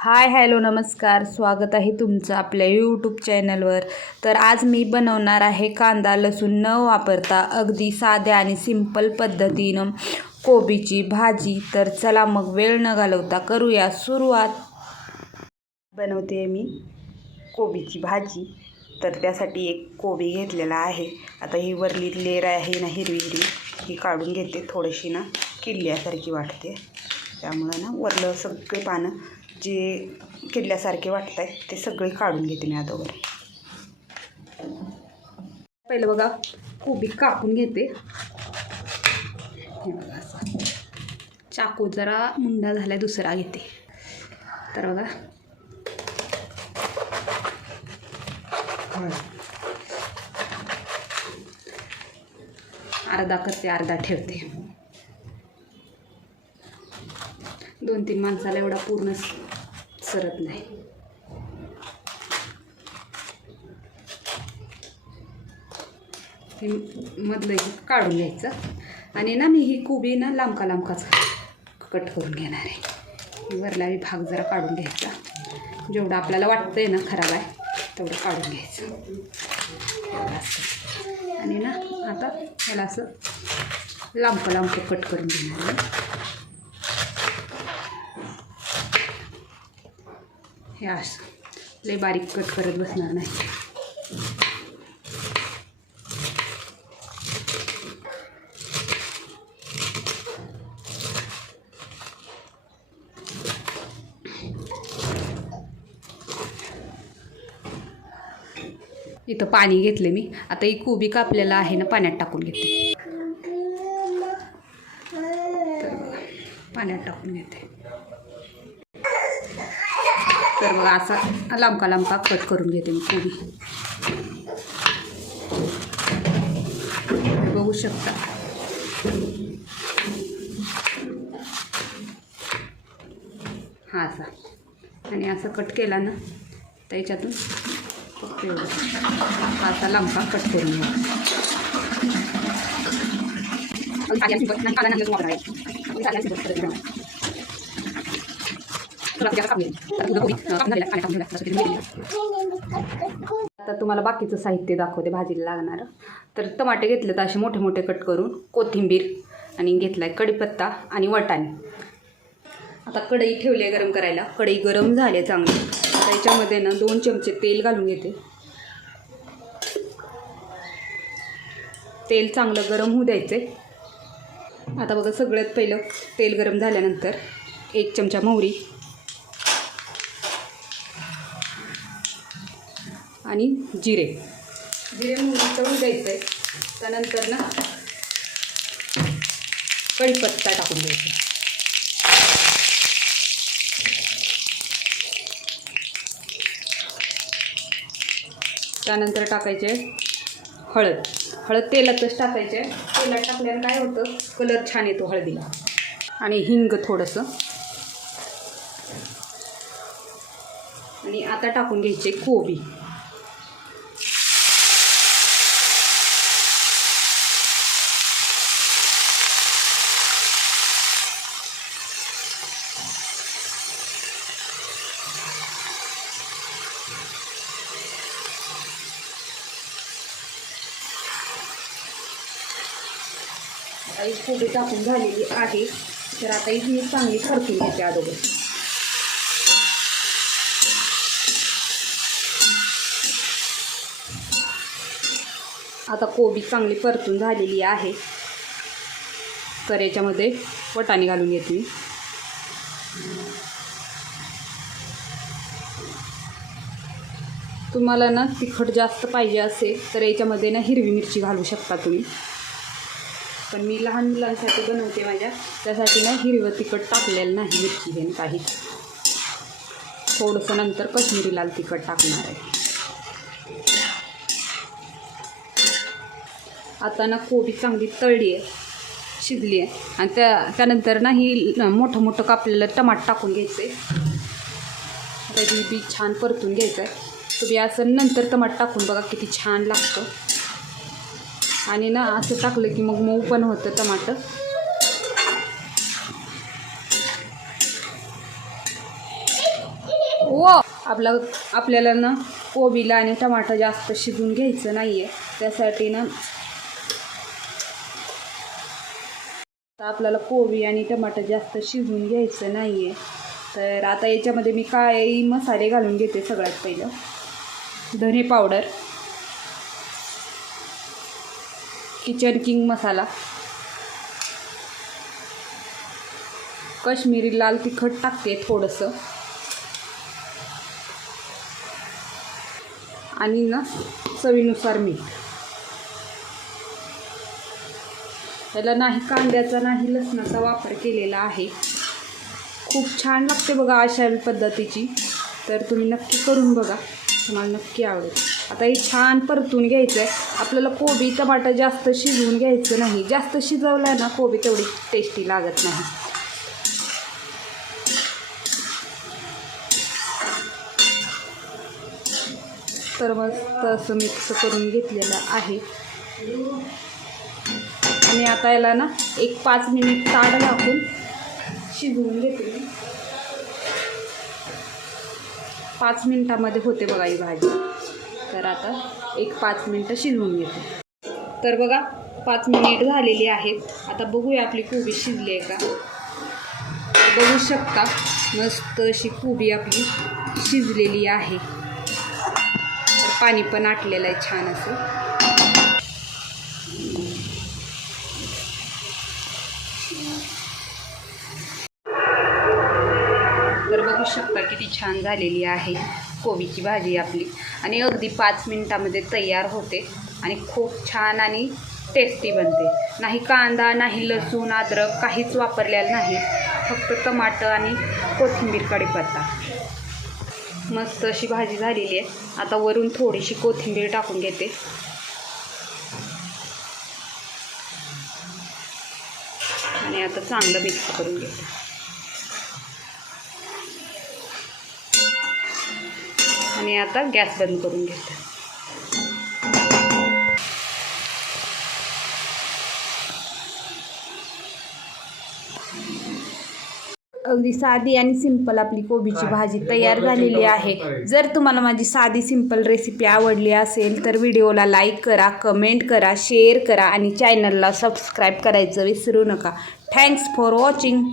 Hi hello नमस्कार. स्वागत आहे तुमचं आपल्या यूट्यूब चॅनलवर तर आज मी बनवणार आहे कांदा लसूण न वापरता अगदी साध्या आणि सिंपल पद्धतीनं कोबीची भाजी. तर चला मग वेळ न घालवता करूया सुरुवात. बनवते मी कोबीची भाजी. तर त्यासाठी एक कोबी घेतलेला आहे. आता ही वरली लेर आहे ना हिरवी हिरवी ही काढून घेते. थोडीशी ना किल्ल्यासारखी वाटते. त्यामुळं ना वरलं सगळे पानं जे किल्ल्यासारखे वाटत आहेत ते सगळे काढून घेते मी अगोदर पहिलं बघा कोबी कापून घेते. हे बघा असं. चाकू जरा मुंडा झाला दुसरा घेते. तर बघा. अर्धा करते अर्धा ठेवते. दोन तीन माणसाला एवढा पूर्ण सरत नाही. हे मधलं हे काढून घ्यायचं. आणि ना मी ही कोबी ना लांबका लांबकाच कट करून घेणार आहे. वरला मी भाग जरा काढून घ्यायचा. जेवढं आपल्याला वाटतंय ना खराब आहे तेवढं काढून घ्यायचं. असं. आणि ना आता याला असं लांबकं लांबकं कट करून घेणार आहे. हे असं. लय बारीक कट करत बसणार नाही. इथं पाणी घेतले मी. आता ही कोबी कापलेला आहे ना पाण्यात टाकून घेते. तर पाण्यात टाकून घेते. तर बघा असा लांबका लांबका कट करून घेते मी कोबी बघू शकता. हा असा. आणि असा कट केला ना त्याच्यातून फक्त एवढं. असा लांबका कट करून घ्या आता तुम्हाला बाकीचं साहित्य दाखवते भाजीला लागणारं. तर टमाटे घेतले तर असे मोठे मोठे कट करून कोथिंबीर आणि घेतला आहे कढीपत्ता आणि वटाणे. आता कढई ठेवली आहे गरम करायला. कढई गरम झाली आहे चांगली. आता याच्यामध्ये ना दोन चमचे तेल घालून घेते. तेल चांगलं गरम होऊ द्यायचं आता बघा सगळ्यात पहिलं तेल गरम झाल्यानंतर एक चमचा मोहरी. आणि जिरे. जिरे मोहरी तळून द्यायचं आहे त्यानंतर ना कढीपत्ता टाकून द्यायचा त्यानंतर टाकायचे हळद. हळद तेलातच टाकायचे. तेलात टाकल्यानं काय होतं? कलर छान येतो हळदीला. आणि हिंग थोडंसं. आणि आता टाकून घ्यायचे कोबी. आता ही कोबी टाकून झालेली आहे. तर आता ही मी चांगली परतून घेते अगोदर. आता कोबी चांगली परतून झालेली आहे. तर याच्यामध्ये वटाणे घालून घेते मी. तुम्हाला ना तिखट जास्त पाहिजे असेल तर याच्यामध्ये ना हिरवी मिरची घालू शकता तुम्ही. पण मी लहान मुलांसाठी बनवते माझ्या. त्यासाठी ना हिरवं तिखट टाकलेलं नाही मिरची घेऊन काही. थोडंसं नंतर कश्मीरी लाल तिखट टाकणार आहे. आता ना कोबी चांगली तळली आहे शिजली आहे. आणि त्या त्यानंतर ना ही मोठं मोठं कापलेलं टमाट टाकून घ्यायचं आहे त्याची बी छान परतून घ्यायचं आहे तुम्ही असं नंतर टमाट टाकून बघा किती छान लागतं. आणि ना असं टाकलं की मग मऊ पण होतं टमाटर. ओ आपला आपल्याला ना कोबीला आणि टमाटर जास्त शिजून घ्यायचं नाही आहे त्यासाठी ना आपल्याला कोबी आणि टमाटर जास्त शिजवून घ्यायचं नाही आहे तर आता याच्यामध्ये मी काही मसाले घालून घेते सगळ्यात पहिलं. धने powder. Kitchen king masala Kashmiri लाल तिखट टाकते थोडंसं. आणि ना चवीनुसार मीठ. त्याला नाही कांद्याचा नाही लसणाचा वापर केलेला आहे. खूप छान लागते बघा अशा पद्धतीची. तर तुम्ही नक्की करून बघा. तुम्हाला नक्की आवडेल. आता हे छान परतून घ्यायचं आहे आपल्याला कोबी टमाटा जास्त शिजवून घ्यायचं नाही. जास्त शिजवलं ना कोबी तेवढी टेस्टी लागत नाही. तर मस्त असं मिक्स करून घेतलेलं आहे. आणि आता याला ना एक पाच मिनिट ताड टाकून शिजवून घेते पाच मिनटामध्ये होते बघा ही भाजी. तर आता एक पाच मिनटं शिजवून घेते. तर बघा पाच मिनिट झालेली आहेत. आता बघूया आपली कोबी शिजली आहे का? बघू शकता मस्त अशी कोबी आपली शिजलेली आहे. पाणी पण आटलेलं आहे छान असं. बघू शकता किती छान झालेली आहे कोबीची भाजी आपली. आणि अगदी पाच मिनटामध्ये तयार होते आणि खूप छान आणि टेस्टी बनते. नाही कांदा नाही लसूण अद्रक काहीच वापरलेलं नाही. फक्त टमाटर आणि कोथिंबीर कढीपत्ता मस्त अशी भाजी झालेली आहे. आता वरून थोडीशी कोथिंबीर टाकून घेते. आणि आता चांगलं मिक्स करून घेते. आणि आता गॅस बंद करून घेते. अगदी साधी आणि सिंपल आपली कोबीची भाजी तयार झालेली आहे. जर तुम्हाला माझी साधी सिंपल रेसिपी आवडली असेल तर व्हिडिओला लाईक करा कमेंट करा शेअर करा आणि चॅनलला सबस्क्राईब करायचं विसरू नका. Thanks for watching